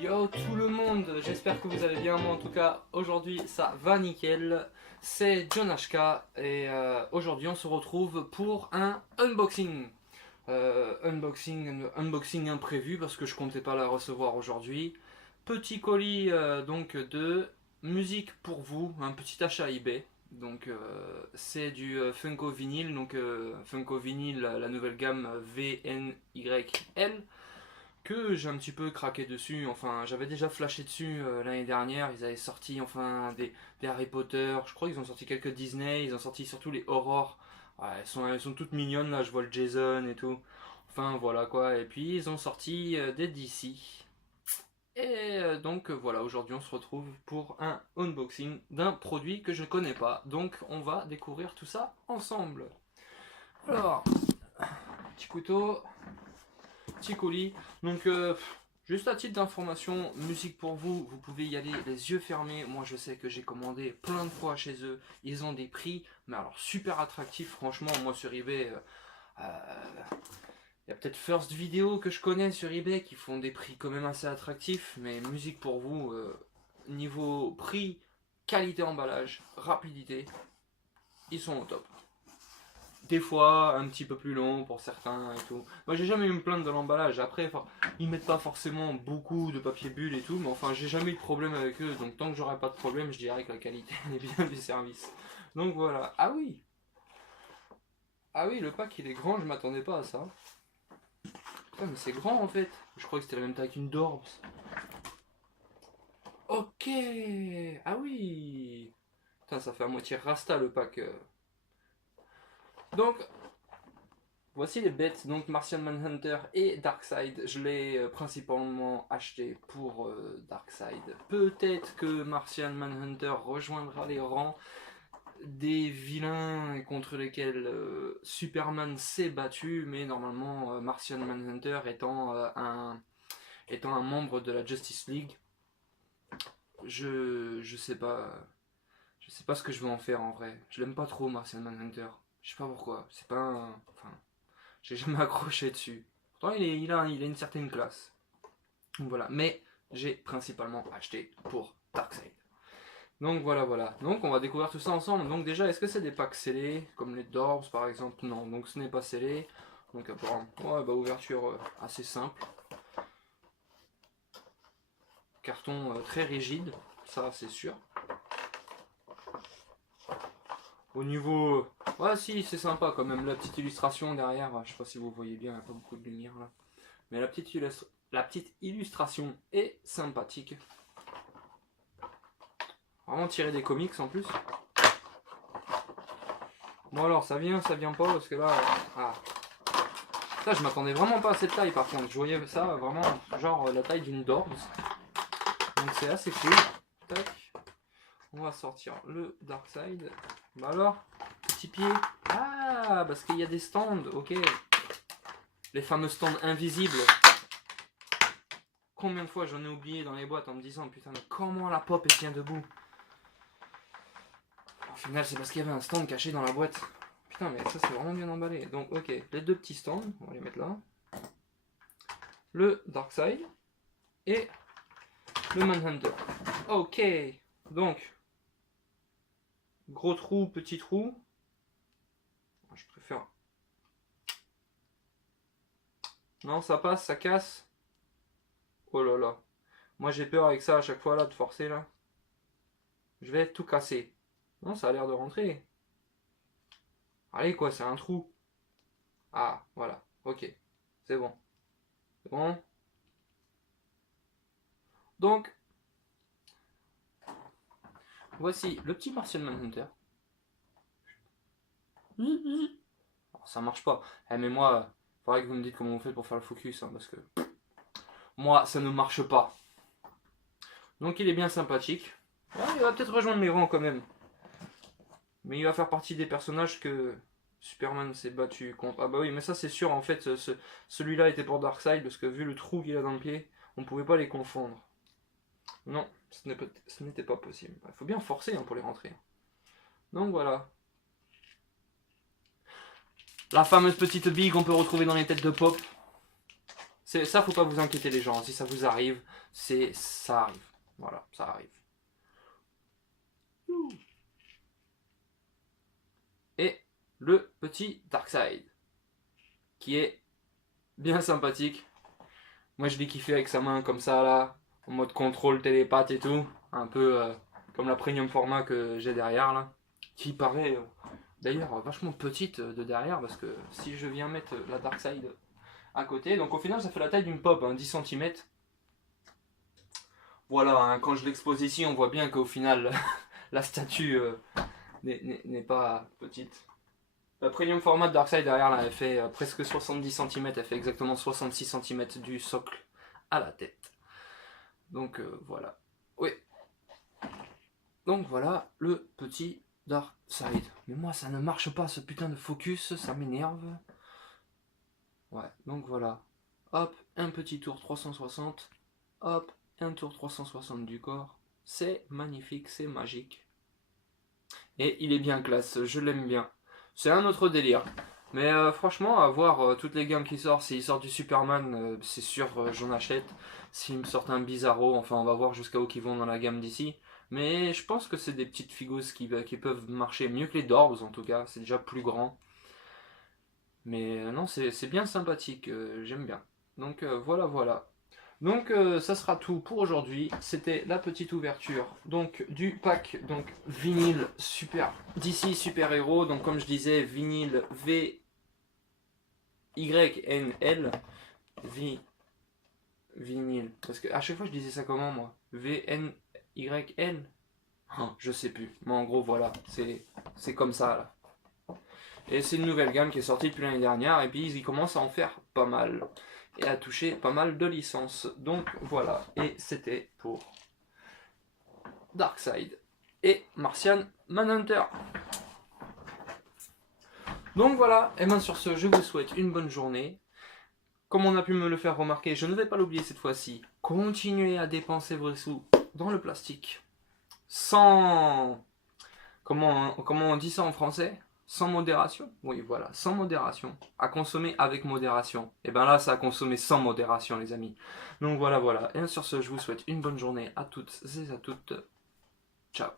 Yo tout le monde, j'espère que vous allez bien, moi en tout cas aujourd'hui ça va nickel, c'est John HK et aujourd'hui on se retrouve pour un unboxing. Unboxing imprévu parce que je comptais pas la recevoir aujourd'hui. Petit colis donc de musique pour vous, un petit achat eBay. Donc c'est du Funko Vinyl, donc Funko Vinyl, la nouvelle gamme VNYL que j'ai un petit peu craqué dessus. Enfin, j'avais déjà flashé dessus l'année dernière. Ils avaient sorti enfin des Harry Potter. Je crois qu'ils ont sorti quelques Disney. Ils ont sorti surtout les Aurores. Ouais, elles sont toutes mignonnes là. Je vois le Jason et tout. Enfin voilà quoi. Et puis ils ont sorti des DC. Et donc voilà, aujourd'hui on se retrouve pour un unboxing d'un produit que je ne connais pas. Donc on va découvrir tout ça ensemble. Alors, petit couteau, petit colis. Donc, juste à titre d'information, musique pour vous, vous pouvez y aller les yeux fermés. Moi, je sais que j'ai commandé plein de fois chez eux. Ils ont des prix, mais alors super attractifs. Franchement, moi sur eBay, il y a peut-être First Video que je connais sur eBay qui font des prix quand même assez attractifs. Mais musique pour vous, niveau prix, qualité emballage, rapidité, ils sont au top. Des fois un petit peu plus long pour certains et tout. Moi j'ai jamais eu me plaindre de l'emballage. Après, ils mettent pas forcément beaucoup de papier bulle et tout, mais enfin j'ai jamais eu de problème avec eux. Donc tant que j'aurai pas de problème, je dirais que la qualité est bien du service. Donc voilà. Ah oui, le pack il est grand, je m'attendais pas à ça. Putain, mais c'est grand en fait. Je crois que c'était la même taille qu'une Dorbs. Ok. Ah oui. Putain, ça fait à moitié Rasta le pack. Donc voici les bêtes, donc Martian Manhunter et Darkseid. Je l'ai principalement acheté pour Darkseid. Peut-être que Martian Manhunter rejoindra les rangs des vilains contre lesquels Superman s'est battu, mais normalement Martian Manhunter étant un membre de la Justice League, je sais pas ce que je vais en faire en vrai. Je l'aime pas trop Martian Manhunter. Je sais pas pourquoi. C'est pas un, enfin, j'ai jamais accroché dessus. Pourtant, il a une certaine classe. Donc voilà. Mais j'ai principalement acheté pour Darkseid. Donc voilà, voilà. Donc on va découvrir tout ça ensemble. Donc déjà, est-ce que c'est des packs scellés, comme les Dorbs par exemple? Non, donc ce n'est pas scellé. Donc apparemment, ouais, bah, ouverture assez simple. Carton très rigide, ça c'est sûr. Au niveau... Ouais, si, c'est sympa quand même. La petite illustration derrière, je sais pas si vous voyez bien, il n'y a pas beaucoup de lumière là. Mais la petite illustration est sympathique. Vraiment tiré des comics en plus. Bon alors, ça vient pas parce que là... Ah. Ça, je m'attendais vraiment pas à cette taille par contre. Je voyais ça vraiment genre la taille d'une Dorbs. Donc c'est assez cool. Tac. On va sortir le Darkseid. Bah alors, petit pied. Ah, parce qu'il y a des stands, ok. Les fameux stands invisibles. Combien de fois j'en ai oublié dans les boîtes en me disant putain mais comment la pop elle tient debout. Au final c'est parce qu'il y avait un stand caché dans la boîte. Putain mais ça c'est vraiment bien emballé. Donc ok, les deux petits stands, on va les mettre là. Le Darkseid et le Manhunter. Ok, donc gros trou, petit trou. Je préfère. Non, ça passe, ça casse. Oh là là. Moi j'ai peur avec ça à chaque fois là de forcer là. Je vais tout casser. Non, ça a l'air de rentrer. Allez quoi, c'est un trou. Ah, voilà. Ok. C'est bon. C'est bon. Donc, voici le petit Martian Manhunter. Alors, ça marche pas. Eh, mais moi, faudrait que vous me dites comment vous faites pour faire le focus, hein, parce que moi, ça ne marche pas. Donc, il est bien sympathique. Ouais, il va peut-être rejoindre mes rangs quand même. Mais il va faire partie des personnages que Superman s'est battu contre. Ah bah oui, mais ça c'est sûr, en fait, celui-là était pour Darkseid, parce que vu le trou qu'il a dans le pied, on pouvait pas les confondre. Non, ce n'était pas possible. Il faut bien forcer hein, pour les rentrer. Donc voilà. La fameuse petite bille qu'on peut retrouver dans les têtes de pop. Ça, faut pas vous inquiéter les gens. Si ça vous arrive, ça arrive. Voilà, ça arrive. Et le petit Darkseid, qui est bien sympathique. Moi, je l'ai kiffé avec sa main comme ça, là, en mode contrôle télépathe et tout. Un peu comme la premium format que j'ai derrière, là. Qui paraît, d'ailleurs, vachement petite de derrière, parce que si je viens mettre la Darkseid à côté, donc au final, ça fait la taille d'une pop, 10 cm. Voilà, hein, quand je l'expose ici, on voit bien qu'au final, la statue n'est pas petite. La premium format de Darkseid derrière, là, elle fait presque 70 cm, elle fait exactement 66 cm du socle à la tête. Donc voilà. Oui. Donc voilà le petit Darkseid. Mais moi, ça ne marche pas, ce putain de focus, ça m'énerve. Ouais, donc voilà. Hop, un petit tour 360. Hop, un tour 360 du corps. C'est magnifique, c'est magique. Et il est bien classe, je l'aime bien. C'est un autre délire. Mais franchement, à voir toutes les gammes qui sortent, s'il sort du Superman, c'est sûr j'en achète. S'il me sort un Bizarro, enfin on va voir jusqu'à où ils vont dans la gamme d'ici. Mais je pense que c'est des petites figos qui peuvent marcher mieux que les Dorbs en tout cas, c'est déjà plus grand. Mais non, c'est bien sympathique, j'aime bien. Donc voilà, voilà. Donc ça sera tout pour aujourd'hui. C'était la petite ouverture donc du pack donc vinyle super DC Super Héros. Donc comme je disais vinyle VYNL vinyle parce que à chaque fois je disais ça comment moi VNYL. Oh, je sais plus. Mais en gros voilà, c'est comme ça là. Et c'est une nouvelle gamme qui est sortie depuis l'année dernière et puis ils commencent à en faire pas mal et à toucher pas mal de licences. Donc voilà, et c'était pour Darkseid et Martian Manhunter. Donc voilà, et bien sur ce, je vous souhaite une bonne journée. Comme on a pu me le faire remarquer, je ne vais pas l'oublier cette fois-ci. Continuez à dépenser vos sous dans le plastique. Sans... comment on dit ça en français? Sans modération? Oui, voilà, sans modération. À consommer avec modération. Et bien là, ça a consommé sans modération, les amis. Donc voilà, voilà. Et sur ce, je vous souhaite une bonne journée à toutes et à toutes. Ciao.